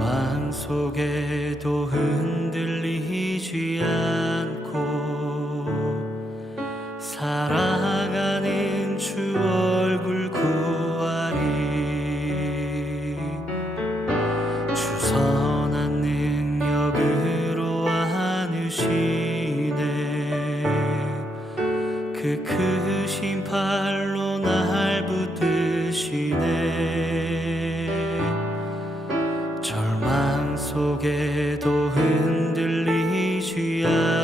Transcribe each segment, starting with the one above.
마음 속에도 흔들리지 않고 살아 속에도 흔들리지 않아.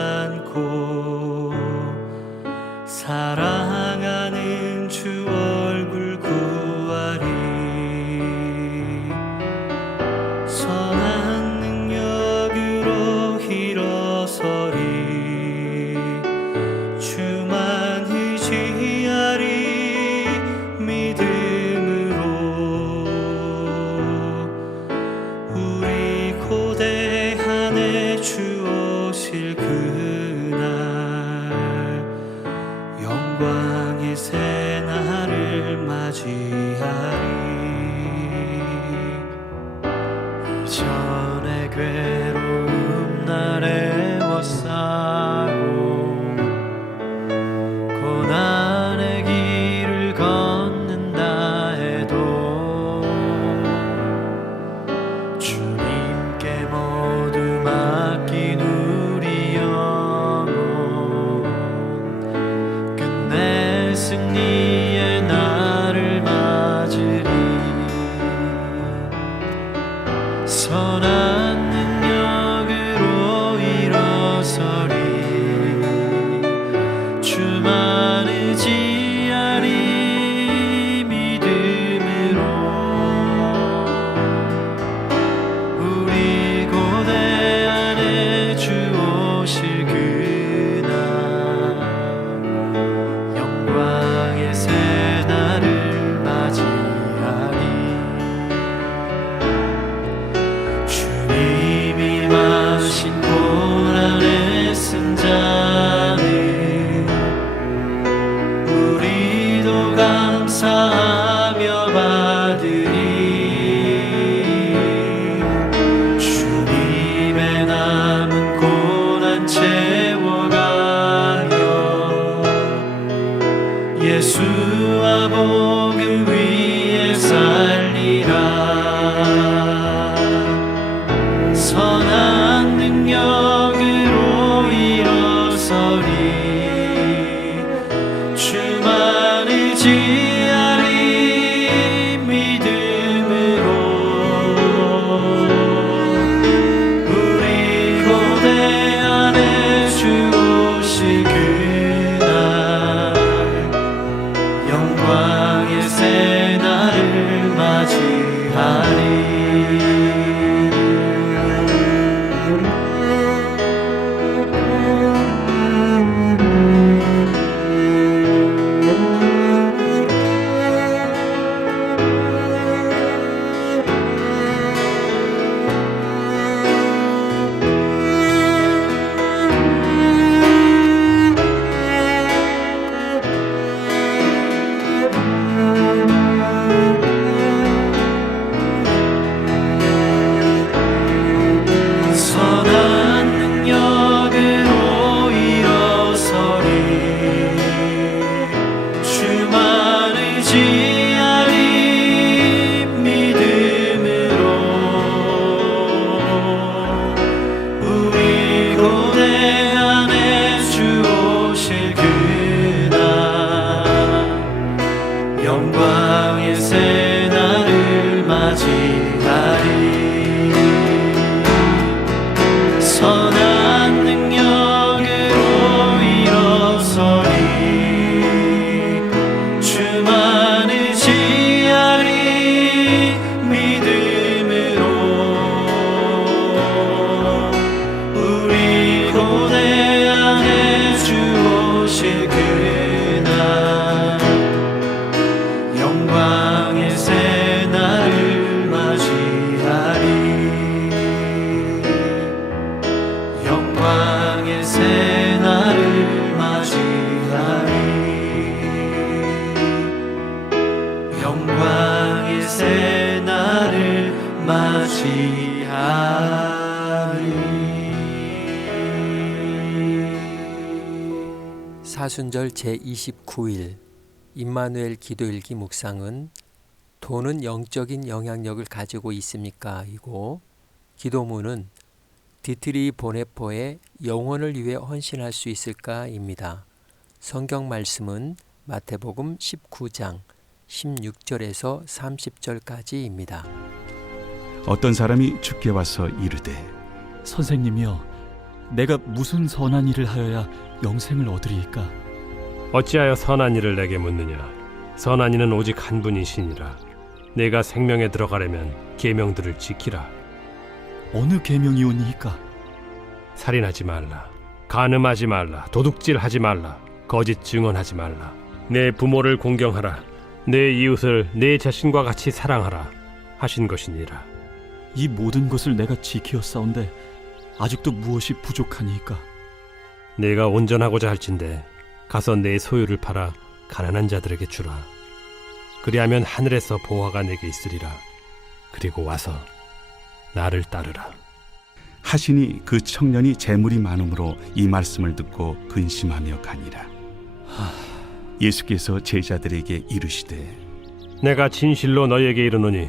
맞이하리 사순절 제29일 임마누엘 기도일기 묵상은 돈은 영적인 영향력을 가지고 있습니까? 이고 기도문은 디트리 보네포의 영혼을 위해 헌신할 수 있을까?입니다. 성경 말씀은 마태복음 19장 16절에서 30절까지입니다. 어떤 사람이 주께 와서 이르되 선생님이여 내가 무슨 선한 일을 하여야 영생을 얻으리이까? 어찌하여 선한 일을 내게 묻느냐? 선한 이는 오직 한 분이시니라. 내가 생명에 들어가려면 계명들을 지키라. 어느 계명이오니이까? 살인하지 말라. 간음하지 말라. 도둑질하지 말라. 거짓 증언하지 말라. 내 부모를 공경하라. 내 이웃을 내 자신과 같이 사랑하라 하신 것이니라 이 모든 것을 내가 지키었사온데 아직도 무엇이 부족하니이까? 내가 온전하고자 할진대 가서 내 소유를 팔아 가난한 자들에게 주라. 그리하면 하늘에서 보화가 내게 있으리라. 그리고 와서 나를 따르라. 하시니 그 청년이 재물이 많음으로 이 말씀을 듣고 근심하며 가니라. 예수께서 제자들에게 이르시되 내가 진실로 너희에게 이르노니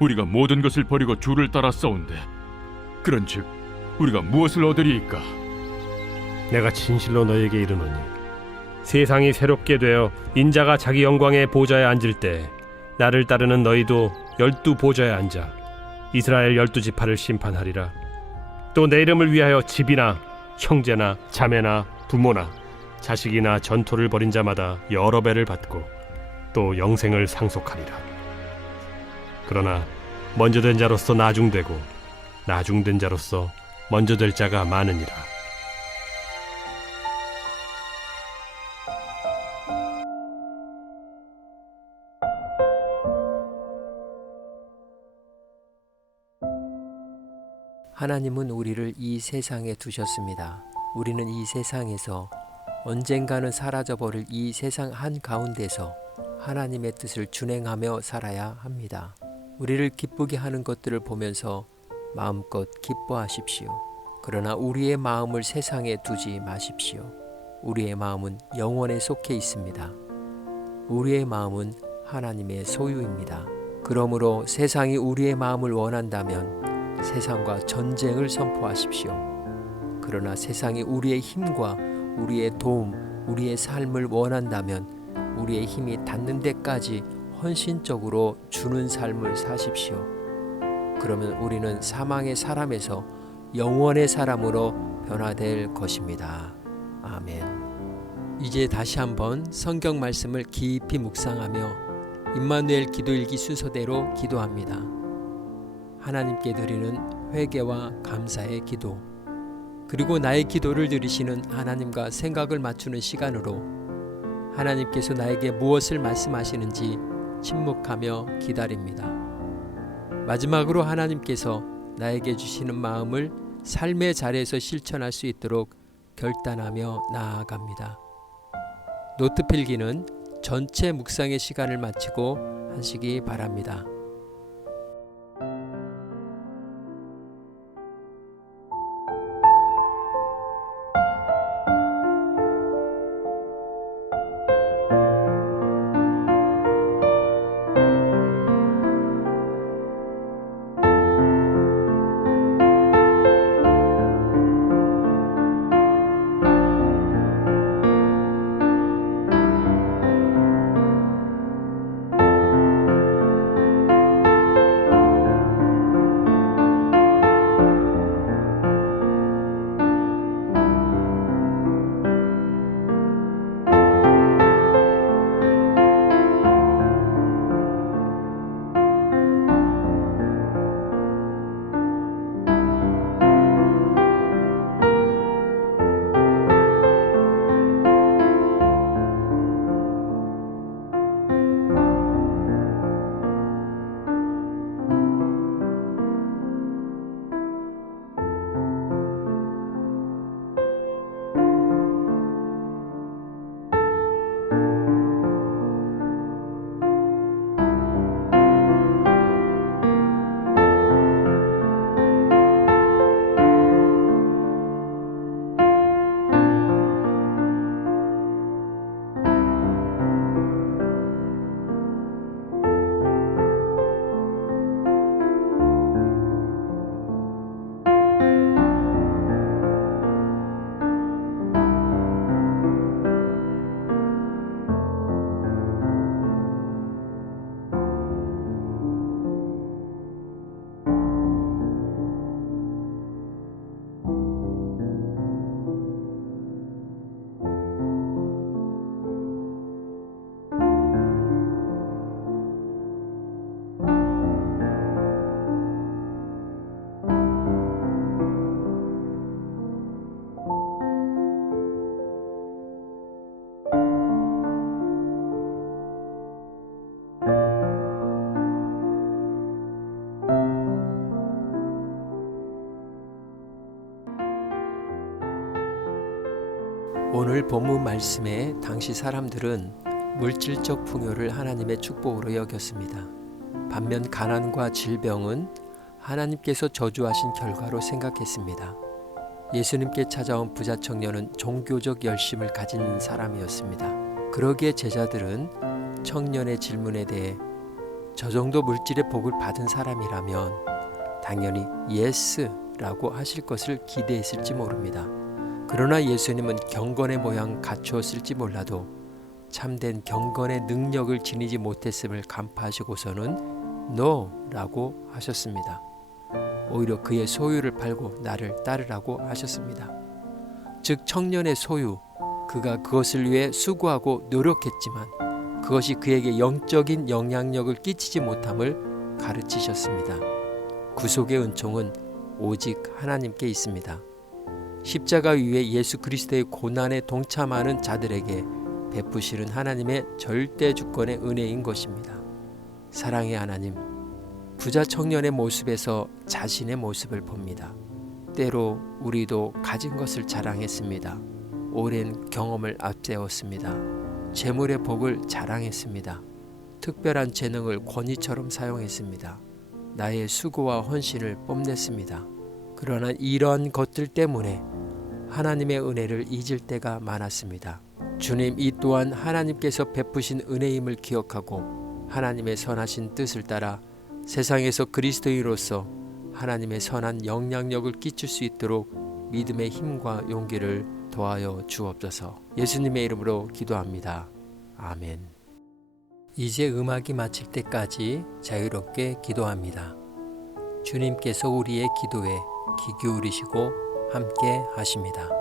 우리가 모든 것을 버리고 주를 따라 싸운데 그런즉 우리가 무엇을 얻으리이까? 내가 진실로 너희에게 이르노니 세상이 새롭게 되어 인자가 자기 영광의 보좌에 앉을 때 나를 따르는 너희도 열두 보좌에 앉아 이스라엘 열두 지파를 심판하리라. 또 내 이름을 위하여 집이나 형제나 자매나 부모나 자식이나 전토를 벌인 자마다 여러 배를 받고 또 영생을 상속하리라 그러나 먼저 된 자로서 나중되고 나중된 자로서 먼저 될 자가 많으니라 하나님은 우리를 이 세상에 두셨습니다. 우리는 이 세상에서 언젠가는 사라져버릴 이 세상 한 가운데서 하나님의 뜻을 준행하며 살아야 합니다. 우리를 기쁘게 하는 것들을 보면서 마음껏 기뻐하십시오. 그러나 우리의 마음을 세상에 두지 마십시오. 우리의 마음은 영원에 속해 있습니다. 우리의 마음은 하나님의 소유입니다. 그러므로 세상이 우리의 마음을 원한다면 세상과 전쟁을 선포하십시오. 그러나 세상이 우리의 힘과 우리의 도움, 우리의 삶을 원한다면 우리의 힘이 닿는 데까지 헌신적으로 주는 삶을 사십시오. 그러면 우리는 사망의 사람에서 영원의 사람으로 변화될 것입니다. 아멘. 이제 다시 한번 성경 말씀을 깊이 묵상하며 임마누엘 기도일기 순서대로 기도합니다. 하나님께 드리는 회개와 감사의 기도 그리고 나의 기도를 들으시는 하나님과 생각을 맞추는 시간으로 하나님께서 나에게 무엇을 말씀하시는지 침묵하며 기다립니다. 마지막으로 하나님께서 나에게 주시는 마음을 삶의 자리에서 실천할 수 있도록 결단하며 나아갑니다. 노트 필기는 전체 묵상의 시간을 마치고 하시기 바랍니다. 오늘 본문 말씀에 당시 사람들은 물질적 풍요를 하나님의 축복으로 여겼습니다. 반면 가난과 질병은 하나님께서 저주하신 결과로 생각했습니다. 예수님께 찾아온 부자 청년은 종교적 열심을 가진 사람이었습니다. 그러기에 제자들은 청년의 질문에 대해 저 정도 물질의 복을 받은 사람이라면 당연히 예스라고 하실 것을 기대했을지 모릅니다. 그러나 예수님은 경건의 모양 갖추었을지 몰라도 참된 경건의 능력을 지니지 못했음을 간파하시고서는 no라고 하셨습니다. 오히려 그의 소유를 팔고 나를 따르라고 하셨습니다. 즉 청년의 소유, 그가 그것을 위해 수고하고 노력했지만 그것이 그에게 영적인 영향력을 끼치지 못함을 가르치셨습니다. 구속의 은총은 오직 하나님께 있습니다. 십자가 위에 예수 그리스도의 고난에 동참하는 자들에게 베푸시는 하나님의 절대 주권의 은혜인 것입니다. 사랑의 하나님, 부자 청년의 모습에서 자신의 모습을 봅니다. 때로 우리도 가진 것을 자랑했습니다. 오랜 경험을 앞세웠습니다. 재물의 복을 자랑했습니다. 특별한 재능을 권위처럼 사용했습니다. 나의 수고와 헌신을 뽐냈습니다. 그러나 이런 것들 때문에 하나님의 은혜를 잊을 때가 많았습니다. 주님 이 또한 하나님께서 베푸신 은혜임을 기억하고 하나님의 선하신 뜻을 따라 세상에서 그리스도인으로서 하나님의 선한 영향력을 끼칠 수 있도록 믿음의 힘과 용기를 더하여 주옵소서. 예수님의 이름으로 기도합니다. 아멘. 이제 음악이 마칠 때까지 자유롭게 기도합니다. 주님께서 우리의 기도에 귀 기울이시고 함께 하십니다.